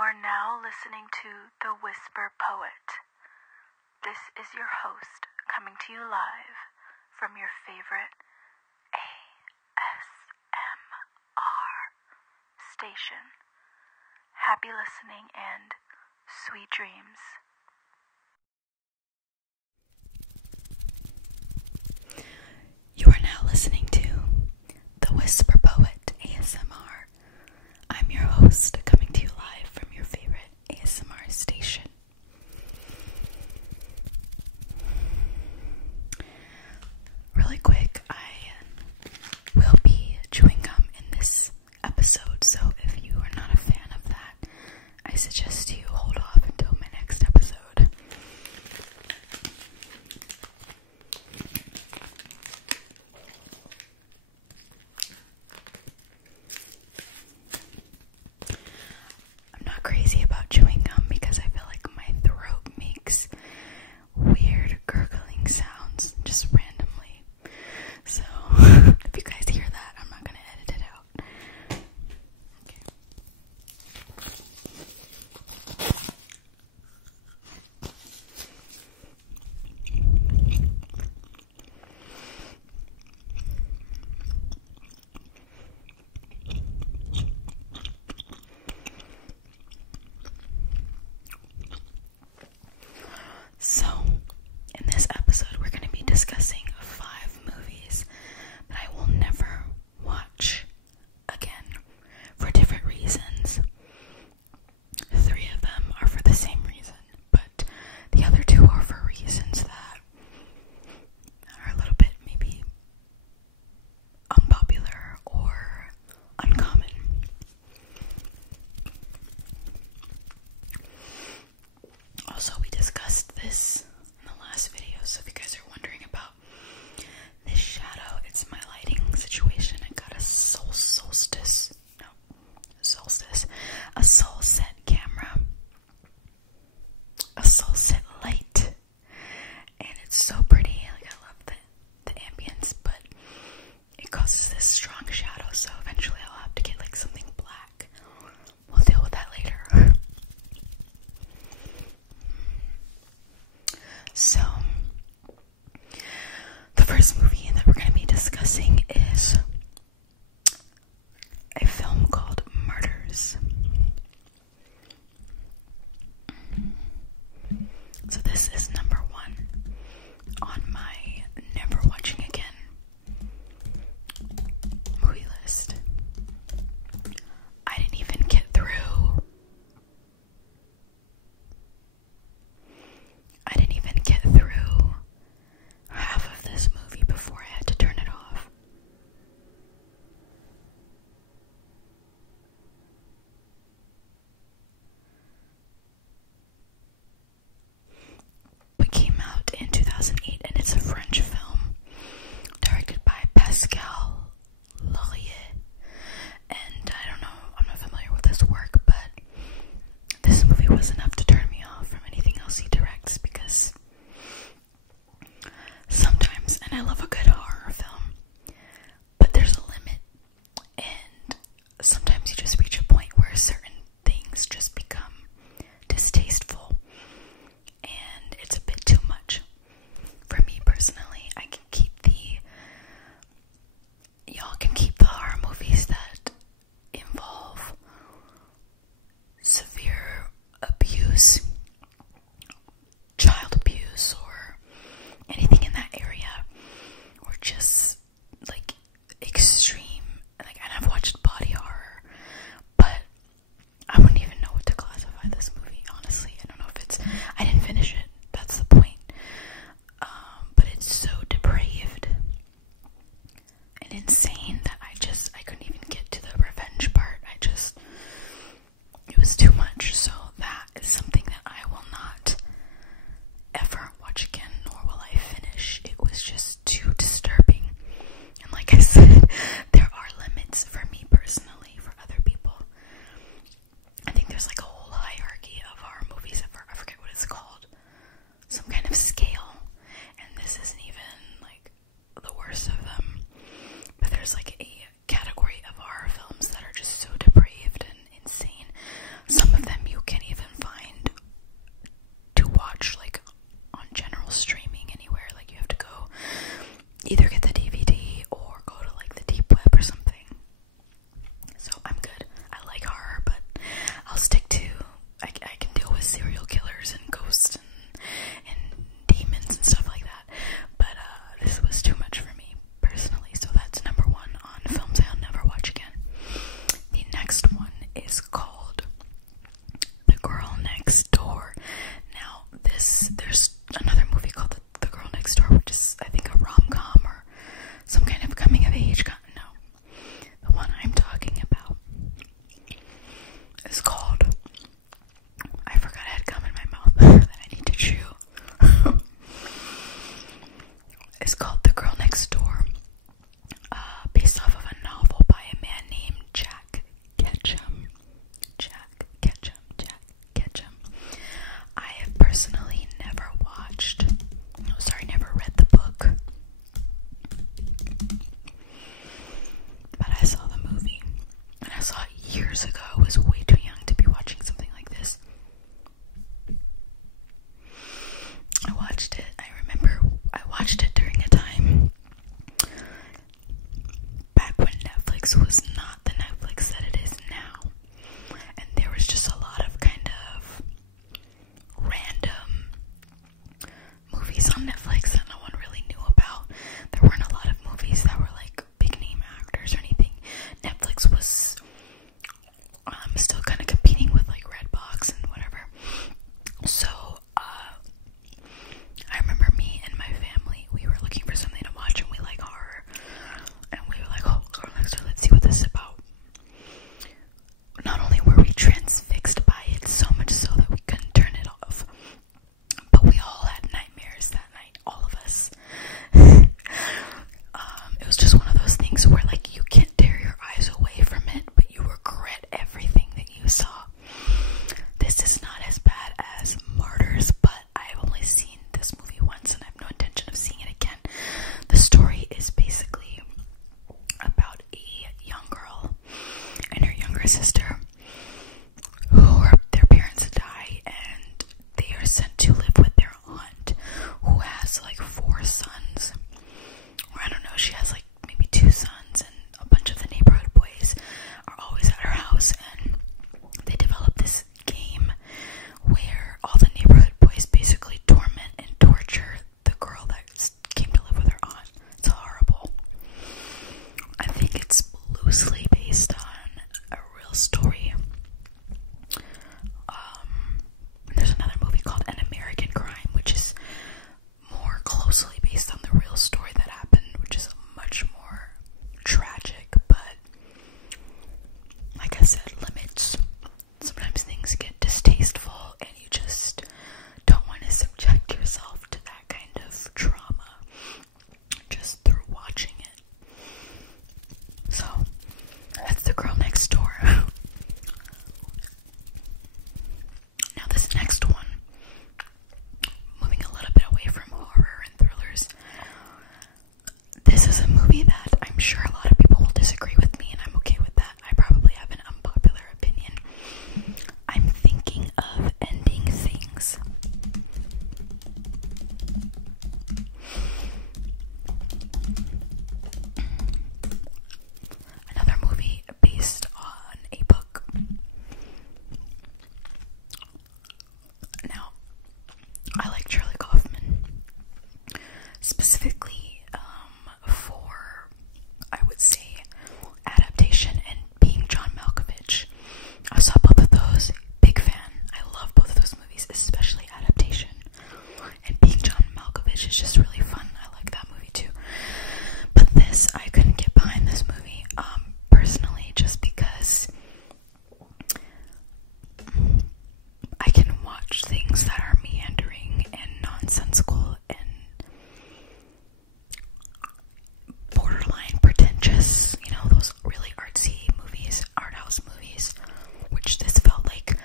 are now listening to The Whisper Poet. This is your host coming to you live from your favorite ASMR station. Happy listening and sweet dreams. You are now listening to The Whisper Poet ASMR. I'm your host, coming to you live from your favorite ASMR station. Really quick, I will be chewing gum in this episode, so if you are not a fan of that, I suggest you hold off until my next episode. years ago. I was way too young to be watching something like this. I watched it. I remember I watched it during a time back when Netflix was not the Netflix that it is now. And there was just a lot of kind of random movies on Netflix that no one really knew about. There weren't a lot of movies that were like big name actors or anything. Netflix was still kind of competing with like Redbox and whatever. So I remember me and my family, we were looking for something to watch, and we like horror, and we were like, oh, let's see what this is about. Not only were we transfixed by it, so much so that we couldn't turn it off, but we all had nightmares that night, all of us. It was just one of those things where like you can't tear your eyes away from it, but you regret everything that you saw. This is not as bad as Martyrs, but I've only seen this movie once and I have no intention of seeing it again. The story is basically about a young girl and her younger sister their parents die, and they are sent to live with their aunt, who has like 4 sons, or I don't know, she has like maybe 2 sons, and a bunch of the neighborhood boys are always at her house, and they develop this game where all the neighborhood boys basically torment and torture the girl that came to live with her aunt. It's horrible. I think it's loosely based on a real story. There's another movie called An American Crime, which is more closely based on the real story that happened, which is much more tragic, but like I said, limits. Sometimes things get distasteful and you just don't want to subject yourself to that kind of trauma just through watching it. So, that's The Girl Next Door. Now this next one, moving a little bit away from horror and thrillers, this is a movie that I'm sure a lot of people will disagree with me, and I'm okay with that. I probably have an unpopular opinion. I'm thinking of Ending Things. Another movie based on a book. Now, I like Charlie Kaufman, specifically for, I would say, Adaptation and Being John Malkovich. I saw both of those, big fan. I love both of those movies, especially Adaptation. And Being John Malkovich is just really fun. I like that movie too. But this, I couldn't get behind this movie, personally, just because I can watch things that are meandering and nonsensical and borderline pretentious, you know, those really artsy movies, art house movies, which this felt like.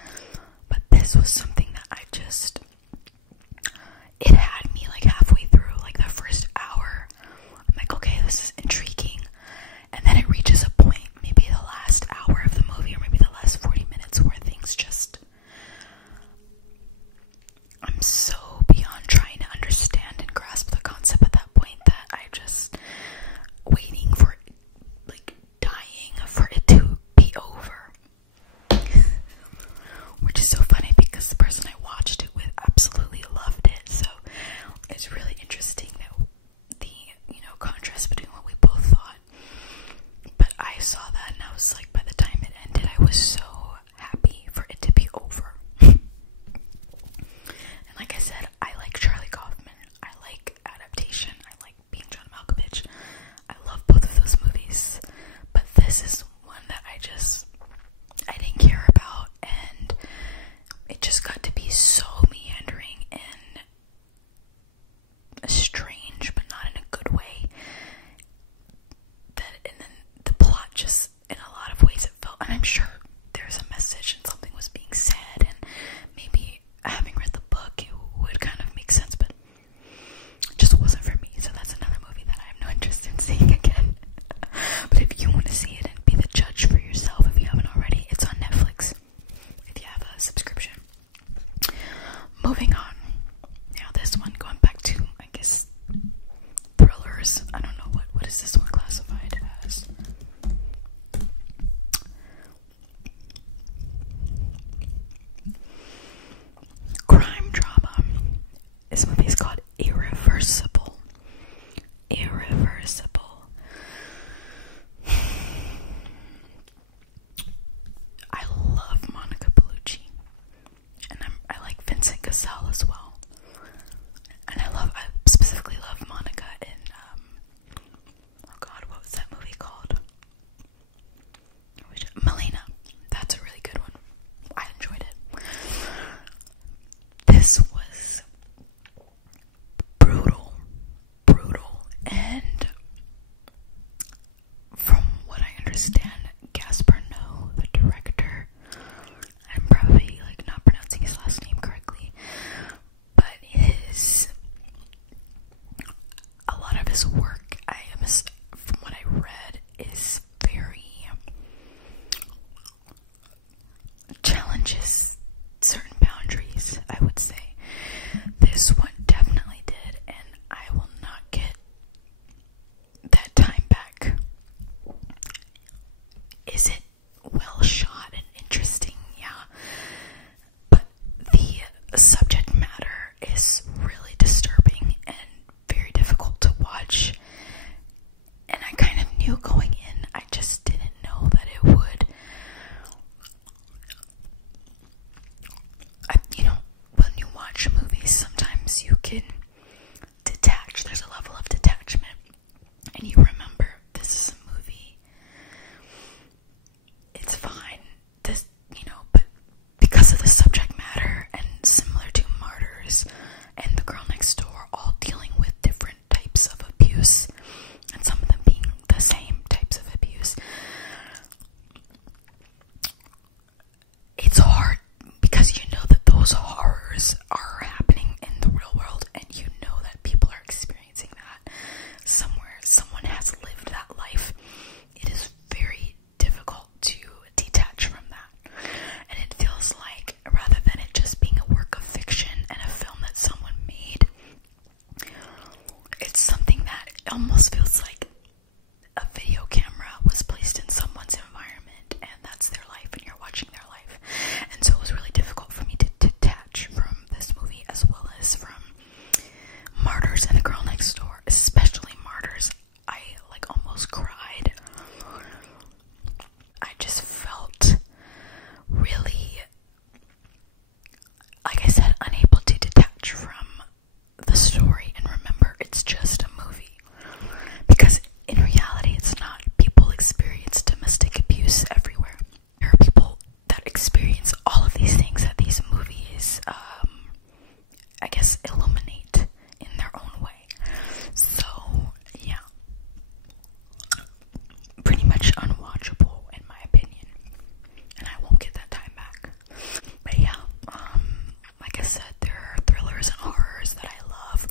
But this was something that it had me like halfway through, like the first hour. I'm like, okay, this is intriguing. And then it reaches a point, maybe the last hour of the movie, or maybe the last 40 minutes, where things just, I'm so beyond trying to understand and grasp the concept at that point that I just waiting for it, like dying for it to be over. Which is so funny because the person I watched it with absolutely loved it. So it's really interesting that the, contrast between what we both thought. But I saw that and I was like, by the time it ended, I was so happy for it to be over. And like I said, I like Charlie Kaufman. I like Adaptation. I like Being John Malkovich. I love both of those movies. But this is one that I didn't care about, and it just got to be so meandering and strange, but not in a good way. And then the plot just, in a lot of ways, it felt, and I'm sure there's a message and something was being said, and maybe having read the book, it would kind of make sense, but it just wasn't for me. So that's another movie that I have no interest in seeing again. But if you want to see it and be the judge for yourself, if you haven't already, it's on moving on. Now this one, going back to, I guess, thrillers. I don't know, what is this one classified as? Crime drama. This movie is called Irreversible. Irreversible. I love Monica Bellucci, and I like Vincent Cassel as well. And I specifically love Monica in oh god, what was that movie called? Melina. That's a really good one. I enjoyed it. This was brutal, and from what I understand, Gaspar Noé, the director, I'm probably not pronouncing his last name correctly, but a lot of his work, from what I read, is very challenges certain boundaries, I would say. This one definitely did, and I will not get that time back. Is it well shot and interesting? Yeah. But the subject matter is really disturbing and very difficult to watch. And I kind of knew going in, I just didn't know that it would. When you watch movies, sometimes you can detach. There's a level of detachment. And you remember, this is a movie. It's fine. But because of the subject matter, and similar to Martyrs and The Girl Next Door, all dealing with different types of abuse, and some of them being the same types of abuse, it's hard because you know that those horrors are happening in the real world, and you know that people are experiencing that somewhere. Someone has lived that life. It is very difficult to detach from that. And it feels like, rather than it just being a work of fiction and a film that someone made, it's something that almost feels like a video camera was placed in someone's environment, and that's their life, and you're watching their life. And so it was really difficult for me to detach from this movie, as well as from Martyrs and The Girl Next Door, especially Martyrs. I almost cried. I just felt really, like I said, unable to detach from the story and remember it's just a movie. Because in reality, it's not. People experience domestic abuse everywhere. There are people that experience all of these things that these movies, I guess, illuminate in their own way. So, yeah. Pretty much unwatchable, in my opinion. And I won't get that time back. But yeah, like I said, there are thrillers and horrors that I love.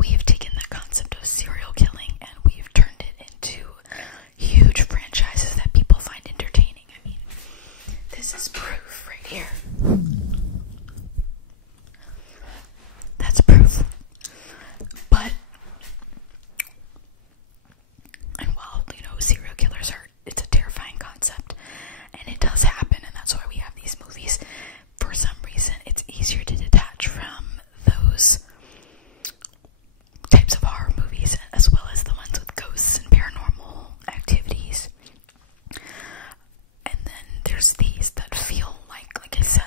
We have taken the concept of serial killing and we've turned it into huge franchises that people find entertaining. I mean, this is proof right here. That's proof. But, and while, serial killers it's a terrifying concept, and it does happen, and that's why we have these movies. For some reason, it's easier to detach from those types of horror movies, as well as the ones with ghosts and paranormal activities. And then there's these that feel like I said,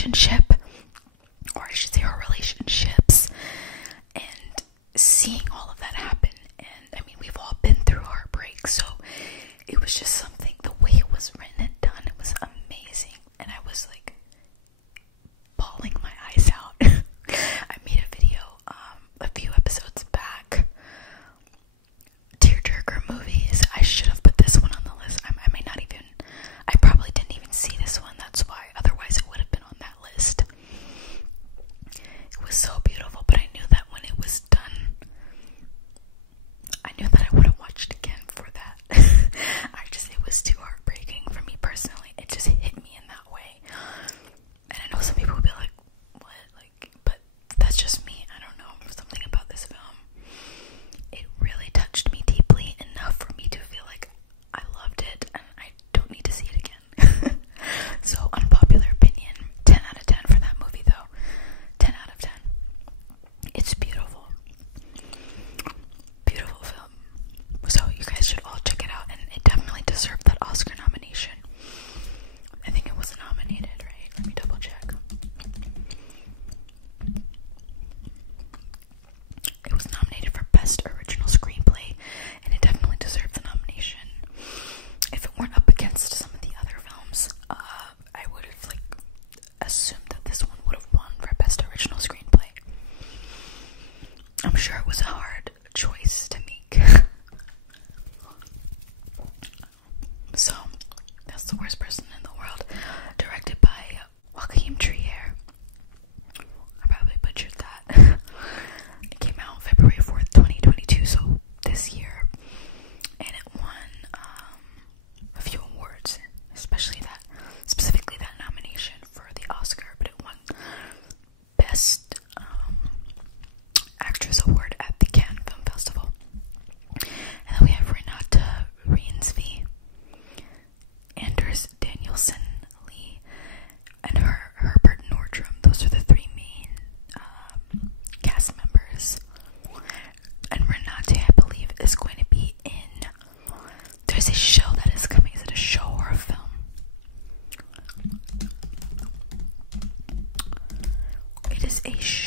relationship, or I should say her relationships, and seeing all of that happen. And I mean, we've all been through heartbreak, so it was just something, the way it was written and done, it was amazing. And I was like bawling my eyes out. I made a video a few episodes back, tearjerker movies. I should have put this one on the list. I may not even, I probably didn't even see this one, that's why. Otherwise it would have been on that list. It was so beautiful, but I knew that when it was done, I knew that I would have watched again for that. It was too heartbreaking for me personally. It just hit me in that way. And I know some people will be like, what? Like, but that's just me. I don't know. Something about this film, it really touched me deeply enough for me to feel like I loved it and I don't need to see it again. So, unpopular opinion, 10 out of 10 for that movie though. 10 out of 10. It's beautiful. Beautiful film. So you guys should all check it out, and it definitely deserved that Oscar nomination. I think it was nominated, right? Let me double check. It was nominated for Best Original Screenplay, and it definitely deserved the nomination. If it weren't up against some of the other films, I would have assumed that this one would have won for Best Original Screenplay. I'm sure it was a hard choice to make. So, that's The Worst Person in the World, directed by Joachim Trier. I probably butchered that. It came out February 4th, 2022, so this year. And it won a few awards, specifically that nomination for the Oscar, but it won Best Actress Award at the Cannes Film Festival. And then we have Renata Reinsve, Anders Danielsen Lee, and Herbert Nordstrom. Those are the three main cast members. And Renate, I believe, is going to be in, there's a show that is coming. Is it a show or a film? It is a show.